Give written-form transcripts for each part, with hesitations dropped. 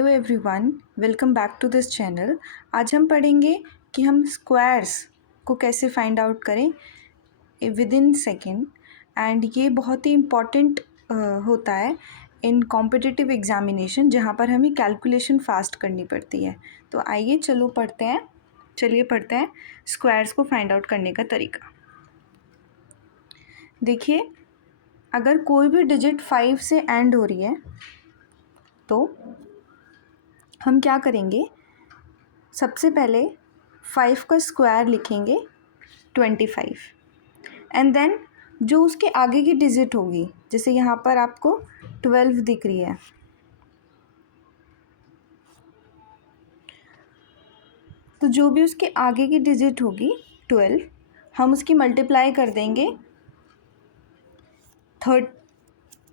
Hello everyone, welcome back to this channel. आज हम पढ़ेंगे कि हम स्क्वायर्स को कैसे फाइंड आउट करें विद इन सेकेंड। एंड ये बहुत ही इम्पॉर्टेंट होता है इन कॉम्पिटिटिव एग्जामिनेशन, जहाँ पर हमें कैलकुलेशन फास्ट करनी पड़ती है। तो आइए चलिए पढ़ते हैं स्क्वायर्स को फाइंड आउट करने का तरीका। देखिए, अगर कोई भी डिजिट 5 से एंड हो रही है तो हम क्या करेंगे, सबसे पहले 5 का स्क्वायर लिखेंगे 25, एंड देन जो उसके आगे की डिजिट होगी, जैसे यहाँ पर आपको 12 दिख रही है, तो जो भी उसके आगे की डिजिट होगी 12, हम उसकी मल्टीप्लाई कर देंगे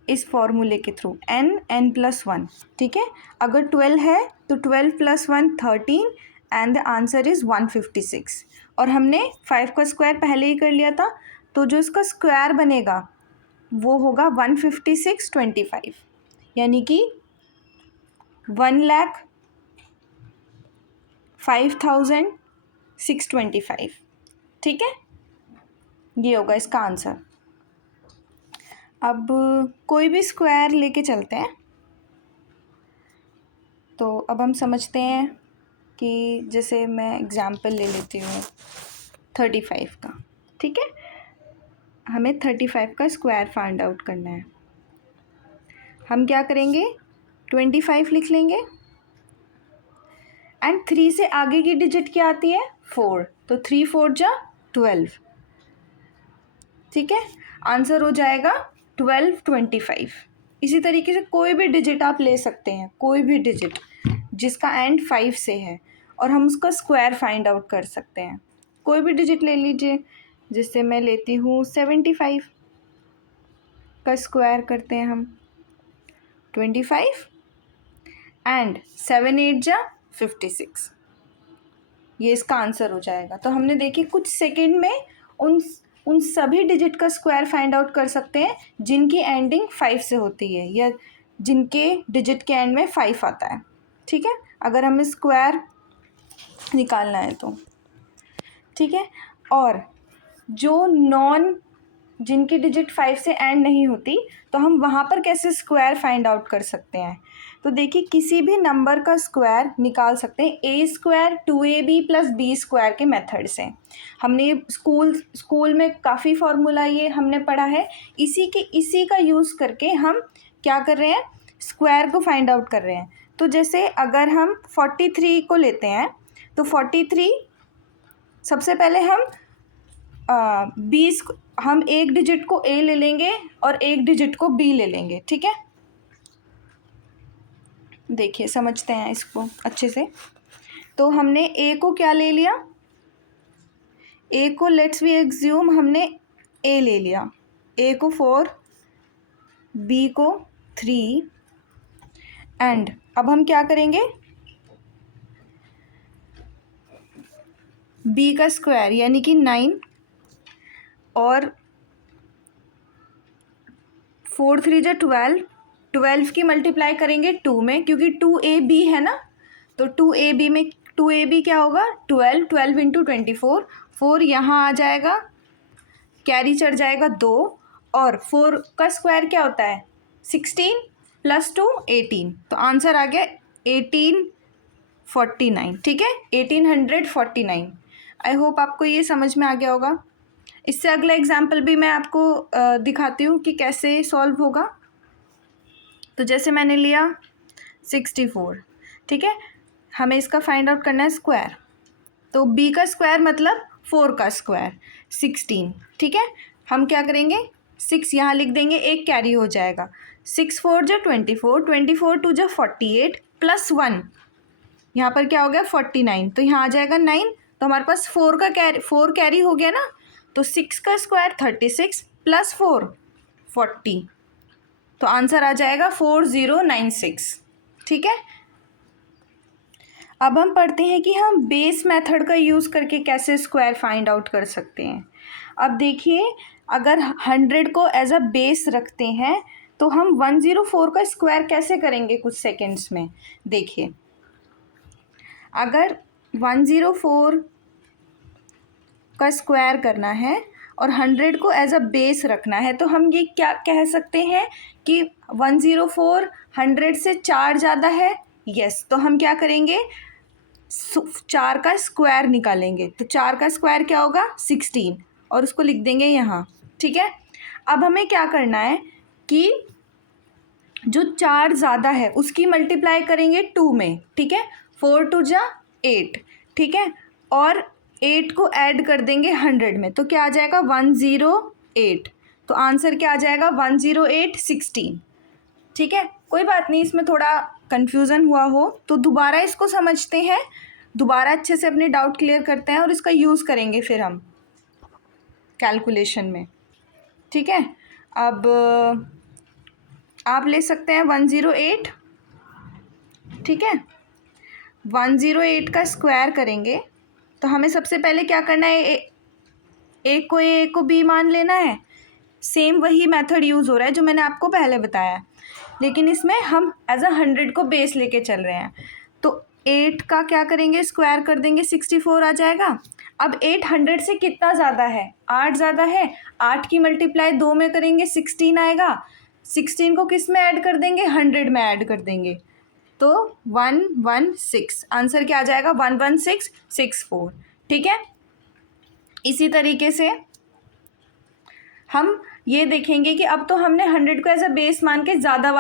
इस फॉर्मूले के थ्रू n+1। ठीक है, अगर 12 है तो 12 + 1 13 एंड द आंसर इज़ 156। और हमने 5 का स्क्वायर पहले ही कर लिया था, तो जो इसका स्क्वायर बनेगा वो होगा 15625, यानी कि 1,05,625। ठीक है, ये होगा इसका आंसर। अब कोई भी स्क्वायर लेके चलते हैं। तो अब हम समझते हैं कि जैसे मैं एग्ज़ाम्पल ले लेती हूँ 35 का। ठीक है, हमें 35 का स्क्वायर फाइंड आउट करना है। हम क्या करेंगे, 25 लिख लेंगे एंड 3 से आगे की डिजिट क्या आती है, 4, तो 3 4 जा 12। ठीक है, आंसर हो जाएगा 1225। इसी तरीके से कोई भी डिजिट आप ले सकते हैं, कोई भी डिजिट जिसका एंड 5 से है, और हम उसका स्क्वायर फाइंड आउट कर सकते हैं। कोई भी डिजिट ले लीजिए, जिससे मैं लेती हूँ 75 का स्क्वायर करते हैं हम 25 एंड 7 8 जा 56, ये इसका आंसर हो जाएगा। तो हमने देखिए कुछ सेकंड में उन सभी डिजिट का स्क्वायर फाइंड आउट कर सकते हैं जिनकी एंडिंग 5 से होती है, या जिनके डिजिट के एंड में 5 आता है। ठीक है, अगर हमें स्क्वायर निकालना है तो ठीक है। और जो जिनकी डिजिट 5 से एंड नहीं होती, तो हम वहाँ पर कैसे स्क्वायर फाइंड आउट कर सकते हैं। तो देखिए, किसी भी नंबर का स्क्वायर निकाल सकते हैं a² 2ab + b² के मेथड से। हमने स्कूल में काफ़ी फार्मूला ये हमने पढ़ा है। इसी का यूज़ करके हम क्या कर रहे हैं, स्क्वायर को फाइंड आउट कर रहे हैं। तो जैसे अगर हम 43 को लेते हैं, तो 43 सबसे पहले हम एक डिजिट को a ले लेंगे और एक डिजिट को b ले लेंगे। ठीक है, देखिए समझते हैं इसको अच्छे से। तो हमने a को क्या ले लिया, a को लेट्स वी एज्यूम हमने a ले लिया, a को 4, b को 3, एंड अब हम क्या करेंगे, b का स्क्वायर यानी कि 9, और 4 3 जा 12, 12 की मल्टीप्लाई करेंगे 2 में, क्योंकि 2ab है ना, तो 2ab क्या होगा, 12 12 × 24, 4 यहाँ आ जाएगा, कैरी चढ़ जाएगा 2, और 4 का स्क्वायर क्या होता है, 16 + 2 18, तो आंसर आ गया 1849। ठीक है, 1849। आई होप आपको ये समझ में आ गया होगा। इससे अगला एग्जाम्पल भी मैं आपको दिखाती हूँ कि कैसे सॉल्व होगा। तो जैसे मैंने लिया 64, ठीक है, हमें इसका फाइंड आउट करना है स्क्वायर। तो b का स्क्वायर मतलब 4 का स्क्वायर 16। ठीक है, हम क्या करेंगे, 6 यहाँ लिख देंगे, एक कैरी हो जाएगा, 6 4 जा 24, 24 2 जा 48 + 1, यहाँ पर क्या हो गया 49, तो यहाँ आ जाएगा 9, तो हमारे पास 4 कैरी हो गया ना, तो 6 का स्क्वायर 36 + 4 40, तो आंसर आ जाएगा 4096। ठीक है, अब हम पढ़ते हैं कि हम बेस मेथड का यूज़ करके कैसे स्क्वायर फाइंड आउट कर सकते हैं। अब देखिए, अगर 100 को एज अ बेस रखते हैं तो हम 104 का स्क्वायर कैसे करेंगे कुछ सेकंड्स में। देखिए, अगर 104 का स्क्वायर करना है और 100 को एज अ बेस रखना है, तो हम ये क्या कह सकते हैं कि 104 100 से 4 ज़्यादा है। यस, तो हम क्या करेंगे, 4 का स्क्वायर निकालेंगे। तो 4 का स्क्वायर क्या होगा, 16, और उसको लिख देंगे यहाँ। ठीक है, अब हमें क्या करना है कि जो 4 ज़्यादा है उसकी मल्टीप्लाई करेंगे 2 में। ठीक है, 4 2 जा 8। ठीक है, और 8 को ऐड कर देंगे 100 में, तो क्या आ जाएगा 108। तो आंसर क्या आ जाएगा 108 16। ठीक है, कोई बात नहीं, इसमें थोड़ा कन्फ्यूज़न हुआ हो तो दोबारा इसको समझते हैं, दोबारा अच्छे से अपने डाउट क्लियर करते हैं और इसका यूज़ करेंगे फिर हम कैलकुलेशन में। ठीक है, अब आप ले सकते हैं 108। ठीक है, 108 का स्क्वायर करेंगे तो हमें सबसे पहले क्या करना है, एक को ए को बी मान लेना है। सेम वही मेथड यूज़ हो रहा है जो मैंने आपको पहले बताया, लेकिन इसमें हम एज अ 100 को बेस लेके चल रहे हैं। तो 8 का क्या करेंगे, स्क्वायर कर देंगे, 64 आ जाएगा। अब 8 100 से कितना ज़्यादा है, 8 ज़्यादा है। 8 की मल्टीप्लाई 2 में करेंगे, 16 आएगा। 16 को किस में ऐड कर देंगे, 100 में ऐड कर देंगे, तो 116। आंसर क्या आ जाएगा 11664। ठीक है, इसी तरीके से हम ये देखेंगे कि अब तो हमने 100 को एज अ बेस मान के ज़्यादा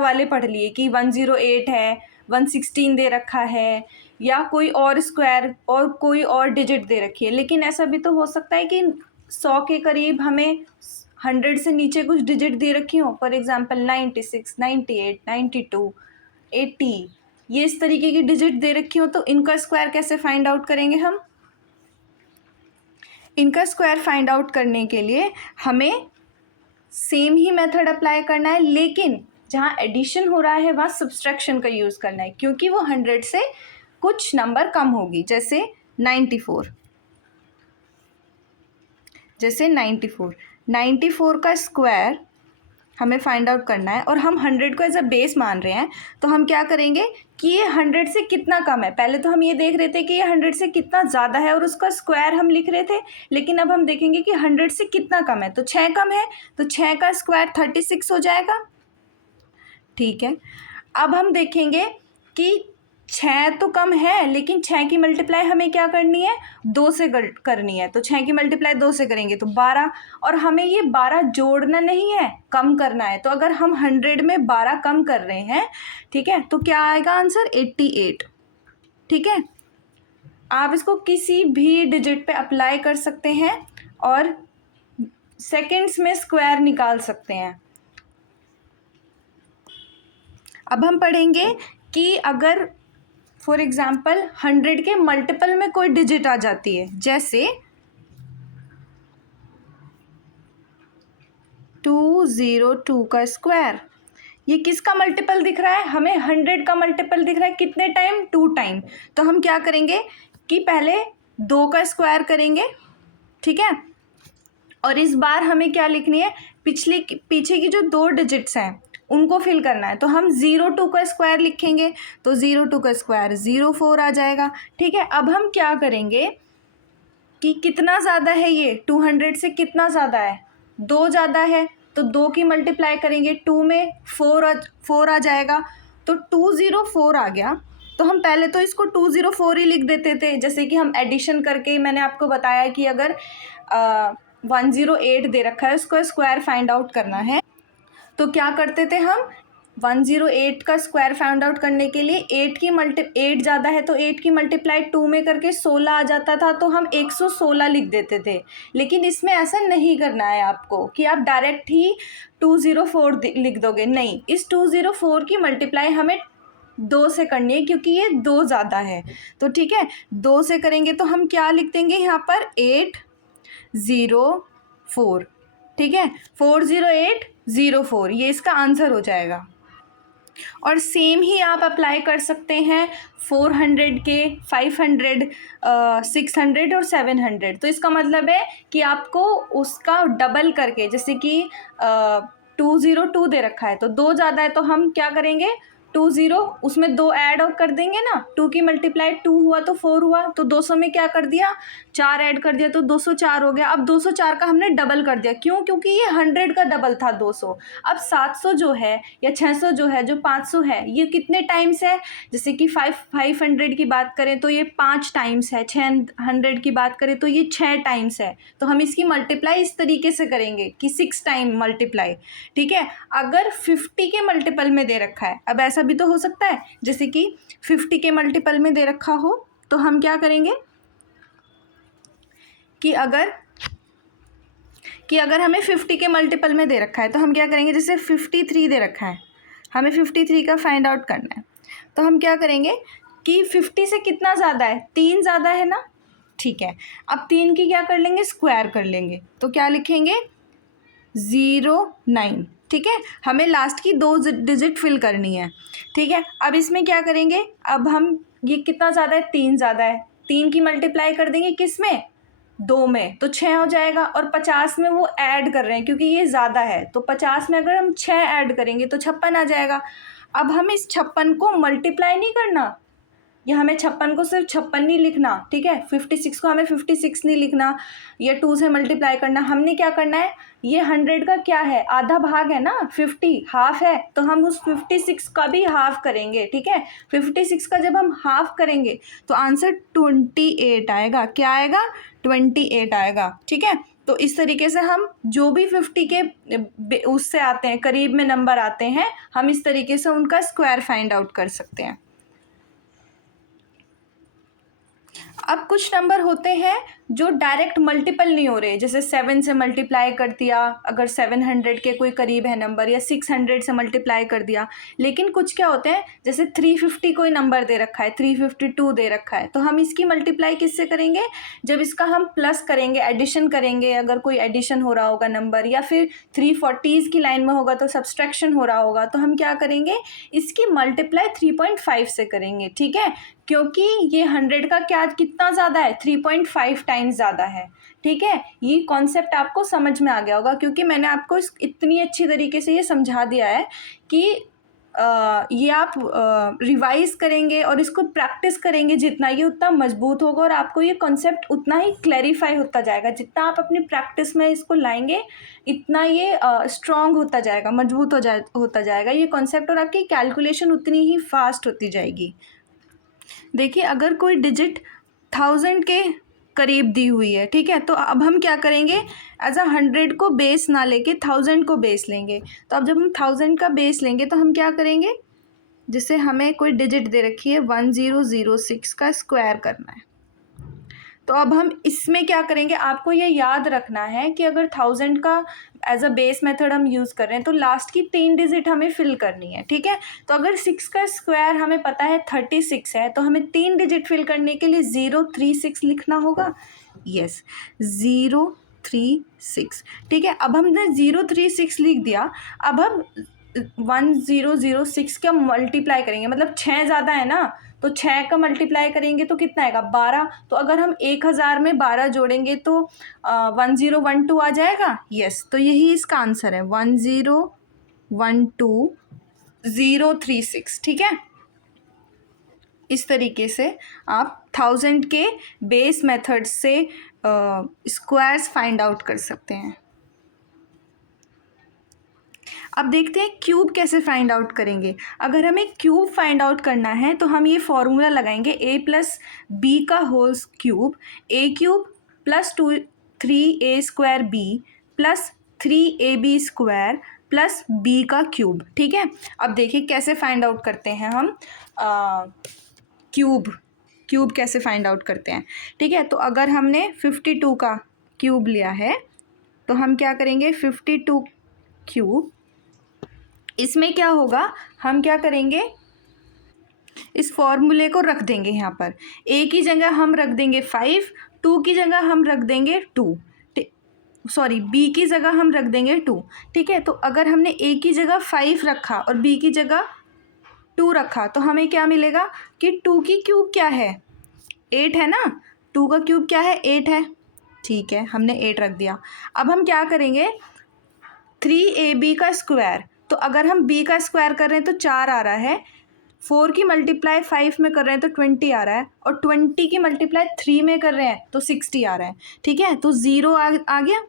वाले पढ़ लिए कि 108 है, 116 दे रखा है, या कोई और स्क्वायर और कोई और डिजिट दे रखी है। लेकिन ऐसा भी तो हो सकता है कि 100 के करीब हमें 100 से नीचे कुछ डिजिट दे रखी हो, फॉर एग्जांपल 96 98 92 80, ये इस तरीके की डिजिट दे रखी हो, तो इनका स्क्वायर कैसे फाइंड आउट करेंगे हम। इनका स्क्वायर फाइंड आउट करने के लिए हमें सेम ही मेथड अप्लाई करना है, लेकिन जहाँ एडिशन हो रहा है वहाँ सब्सट्रैक्शन का यूज़ करना है, क्योंकि वो 100 से कुछ नंबर कम होगी। जैसे 94 का स्क्वायर हमें फाइंड आउट करना है और हम 100 को एज अ बेस मान रहे हैं, तो हम क्या करेंगे कि ये 100 से कितना कम है। पहले तो हम ये देख रहे थे कि ये 100 से कितना ज़्यादा है और उसका स्क्वायर हम लिख रहे थे, लेकिन अब हम देखेंगे कि 100 से कितना कम है। तो 6 कम है, तो 6 का स्क्वायर 36 हो जाएगा। ठीक है, अब हम देखेंगे कि 6 तो कम है, लेकिन 6 की मल्टीप्लाई हमें क्या करनी है, 2 से करनी है। तो 6 की मल्टीप्लाई 2 से करेंगे तो 12, और हमें ये 12 जोड़ना नहीं है, कम करना है। तो अगर हम 100 में 12 कम कर रहे हैं, ठीक है, तो क्या आएगा आंसर 88। ठीक है, आप इसको किसी भी डिजिट पे अप्लाई कर सकते हैं और सेकेंड्स में स्क्वायर निकाल सकते हैं। अब हम पढ़ेंगे कि अगर फॉर एग्जाम्पल 100 के मल्टीपल में कोई डिजिट आ जाती है, जैसे 202 का स्क्वायर, ये किसका मल्टीपल दिख रहा है, हमें 100 का मल्टीपल दिख रहा है। कितने टाइम, 2 टाइम। तो हम क्या करेंगे कि पहले 2 का स्क्वायर करेंगे। ठीक है, और इस बार हमें क्या लिखनी है, पीछे की जो 2 डिजिट्स हैं उनको फिल करना है। तो हम 02 का स्क्वायर लिखेंगे, तो 02 का स्क्वायर 04 आ जाएगा। ठीक है, अब हम क्या करेंगे कि कितना ज़्यादा है ये, 200 से कितना ज़्यादा है, 2 ज़्यादा है, तो 2 की मल्टीप्लाई करेंगे 2 में, 4 आ जाएगा। तो 204 आ गया। तो हम पहले तो इसको 204 ही लिख देते थे, जैसे कि हम एडिशन करके, मैंने आपको बताया कि अगर 108 दे रखा है, उसको स्क्वायर फाइंड आउट करना है, तो क्या करते थे हम, 108 का स्क्वायर फाइंड आउट करने के लिए 8 ज़्यादा है तो 8 की मल्टीप्लाई 2 में करके 16 आ जाता था, तो हम 116 लिख देते थे। लेकिन इसमें ऐसा नहीं करना है आपको कि आप डायरेक्ट ही 204 लिख दोगे, नहीं, इस 204 की मल्टीप्लाई हमें 2 से करनी है, क्योंकि ये 2 ज़्यादा है। तो ठीक है, 2 से करेंगे तो हम क्या लिख देंगे यहाँ पर 804। ठीक है, 40804, ये इसका आंसर हो जाएगा। और सेम ही आप अप्लाई कर सकते हैं 400 के, 500, 600 और 700। तो इसका मतलब है कि आपको उसका डबल करके, जैसे कि 202 दे रखा है, तो 2 ज़्यादा है तो हम क्या करेंगे, 20 उसमें 2 ऐड और कर देंगे ना, 2 की मल्टीप्लाई 2 हुआ तो 4 हुआ, तो 200 में क्या कर दिया, 4 ऐड कर दिया तो 204 हो गया। अब 204 का हमने डबल कर दिया, क्यों, क्योंकि ये 100 का डबल था 200। अब 700 जो है या 600 जो है, जो 500 है, ये कितने टाइम्स है, जैसे कि 500 की बात करें तो ये 5 टाइम्स है, 600 की बात करें तो ये 6 टाइम्स है। तो हम इसकी मल्टीप्लाई इस तरीके से करेंगे कि 6 टाइम मल्टीप्लाई, ठीक है। अगर 50 के मल्टीपल में दे रखा है, अब ऐसा भी तो हो सकता है जैसे कि 50 के मल्टीपल में दे रखा हो, तो हम क्या करेंगे कि अगर हमें 50 के मल्टीपल में दे रखा है तो हम क्या करेंगे, जैसे 53 दे रखा है, हमें 53 का फाइंड आउट करना है, तो हम क्या करेंगे कि 50 से कितना ज़्यादा है, 3 ज़्यादा है ना, ठीक है। अब 3 की क्या कर लेंगे, स्क्वायर कर लेंगे, तो क्या लिखेंगे 09, ठीक है। हमें लास्ट की 2 डिजिट फिल करनी है, ठीक है। अब इसमें क्या करेंगे, अब हम ये कितना ज़्यादा है, 3 ज़्यादा है, 3 की मल्टीप्लाई कर देंगे किस में, 2 में, तो 6 हो जाएगा। और 50 में वो ऐड कर रहे हैं क्योंकि ये ज़्यादा है, तो 50 में अगर हम 6 ऐड करेंगे तो 56 आ जाएगा। अब हम इस 56 को मल्टीप्लाई नहीं करना, ये हमें 56 को सिर्फ 56 नहीं लिखना, ठीक है। 56 को हमें 56 नहीं लिखना, ये 2 से मल्टीप्लाई करना, हमने क्या करना है, ये 100 का क्या है, आधा भाग है ना, 50 हाफ है, तो हम उस 56 का भी हाफ करेंगे, ठीक है। 56 का जब हम हाफ करेंगे तो आंसर 28 आएगा, क्या आएगा, 28 आएगा, ठीक है। तो इस तरीके से हम जो भी 50 के उससे आते हैं, करीब में नंबर आते हैं, हम इस तरीके से उनका स्क्वायर फाइंड आउट कर सकते हैं। अब कुछ नंबर होते हैं जो डायरेक्ट मल्टीपल नहीं हो रहे, जैसे 7 से मल्टीप्लाई कर दिया, अगर 700 के कोई करीब है नंबर, या 600 से मल्टीप्लाई कर दिया। लेकिन कुछ क्या होते हैं, जैसे 350 कोई नंबर दे रखा है, 352 दे रखा है, तो हम इसकी मल्टीप्लाई किससे करेंगे, जब इसका हम प्लस करेंगे, एडिशन करेंगे, अगर कोई एडिशन हो रहा होगा नंबर, या फिर 340s की लाइन में होगा तो सब्सट्रैक्शन हो रहा होगा, तो हम क्या करेंगे, इसकी मल्टीप्लाई 3.5 से करेंगे, ठीक है। क्योंकि ये 100 का क्या कितना ज़्यादा है, 3.5 टाइम्स ज़्यादा है, ठीक है। ये कॉन्सेप्ट आपको समझ में आ गया होगा क्योंकि मैंने आपको इतनी अच्छी तरीके से ये समझा दिया है कि ये आप रिवाइज करेंगे और इसको प्रैक्टिस करेंगे जितना, ये उतना मजबूत होगा और आपको ये कॉन्सेप्ट उतना ही क्लैरिफाई होता जाएगा। जितना आप अपनी प्रैक्टिस में इसको लाएंगे इतना ये स्ट्रॉन्ग होता जाएगा, मजबूत होता जाएगा ये कॉन्सेप्ट, और आपकी कैलकुलेशन उतनी ही फास्ट होती जाएगी। देखिए, अगर कोई डिजिट 1000 के करीब दी हुई है, ठीक है, तो अब हम क्या करेंगे, एज 100 को बेस ना लेके 1000 को बेस लेंगे। तो अब जब हम 1000 का बेस लेंगे तो हम क्या करेंगे, जैसे हमें कोई डिजिट दे रखी है 1006 का स्क्वायर करना है, तो अब हम इसमें क्या करेंगे, आपको ये याद रखना है कि अगर 1000 का एज अ बेस मेथड हम यूज़ कर रहे हैं तो लास्ट की 3 डिजिट हमें फिल करनी है, ठीक है। तो अगर 6 का स्क्वायर हमें पता है 36 है, तो हमें 3 डिजिट फिल करने के लिए 036 लिखना होगा, यस 036, ठीक है। अब हमने 036 लिख दिया, अब हम 1006 का मल्टीप्लाई करेंगे, मतलब 6 ज़्यादा है ना, तो 6 का मल्टीप्लाई करेंगे तो कितना आएगा, 12। तो अगर हम 1000 में 12 जोड़ेंगे तो 1012 आ जाएगा, यस। तो यही इसका आंसर है 1012036, ठीक है। इस तरीके से आप 1000 के बेस मेथड से स्क्वायर्स फाइंड आउट कर सकते हैं। अब देखते हैं क्यूब कैसे फाइंड आउट करेंगे। अगर हमें क्यूब फाइंड आउट करना है तो हम ये फॉर्मूला लगाएंगे a+b का whole cube, a³ + 3a² b + 3ab² + b का क्यूब, ठीक है। अब देखिए कैसे फाइंड आउट करते हैं हम क्यूब कैसे फाइंड आउट करते हैं, ठीक है। तो अगर हमने 52 का क्यूब लिया है तो हम क्या करेंगे, 52 क्यूब, इसमें क्या होगा, हम क्या करेंगे, इस फॉर्मूले को रख देंगे यहाँ पर, a की जगह हम रख देंगे 5, 2 की जगह हम रख देंगे 2, सॉरी b की जगह हम रख देंगे 2, ठीक है। तो अगर हमने a की जगह 5 रखा और b की जगह 2 रखा तो हमें क्या मिलेगा कि 2 की क्यूब क्या है, 8 है ना, 2 का क्यूब क्या है, 8 है, ठीक है, हमने 8 रख दिया। अब हम क्या करेंगे, 3ab का स्क्वायर, तो अगर हम b का स्क्वायर कर रहे हैं तो 4 आ रहा है, 4 की मल्टीप्लाई 5 में कर रहे हैं तो 20 आ रहा है, और 20 की मल्टीप्लाई 3 में कर रहे हैं तो 60 आ रहा है। ठीक है, तो 0 आ गया,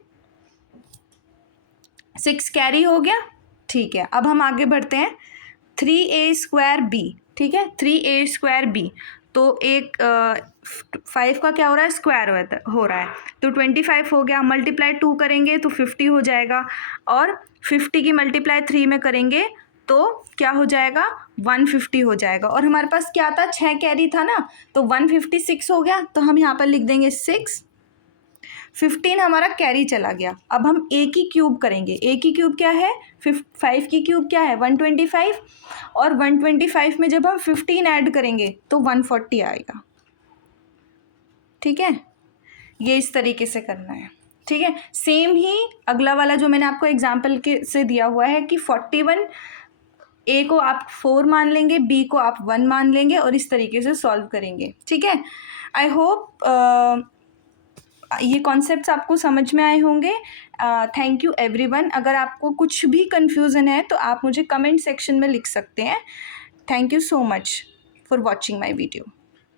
6 कैरी हो गया। ठीक है, अब हम आगे बढ़ते हैं। 3a² b, ठीक है, 3a² b, तो एक 5 का क्या हो रहा है, स्क्वायर हो रहा है, तो 25 हो गया। मल्टीप्लाई 2 करेंगे तो 50 हो जाएगा, और 50 की मल्टीप्लाई 3 में करेंगे तो क्या हो जाएगा, 150 हो जाएगा। और हमारे पास क्या था, 6 कैरी था ना, तो 156 हो गया, तो हम यहाँ पर लिख देंगे 6। 15 हमारा कैरी चला गया। अब हम a की क्यूब करेंगे। a की क्यूब क्या है, 5 की क्यूब क्या है, 125, और 125 में जब हम 15 ऐड करेंगे तो 140 आएगा। ठीक है, ये इस तरीके से करना है। ठीक है, सेम ही अगला वाला जो मैंने आपको एग्जाम्पल के से दिया हुआ है कि 41, a को आप 4 मान लेंगे, b को आप 1 मान लेंगे, और इस तरीके से सॉल्व करेंगे। ठीक है, आई होप ये कॉन्सेप्ट्स आपको समझ में आए होंगे। Thank you everyone. अगर आपको कुछ भी कन्फ्यूज़न है तो आप मुझे कमेंट सेक्शन में लिख सकते हैं। Thank you so much for watching my video.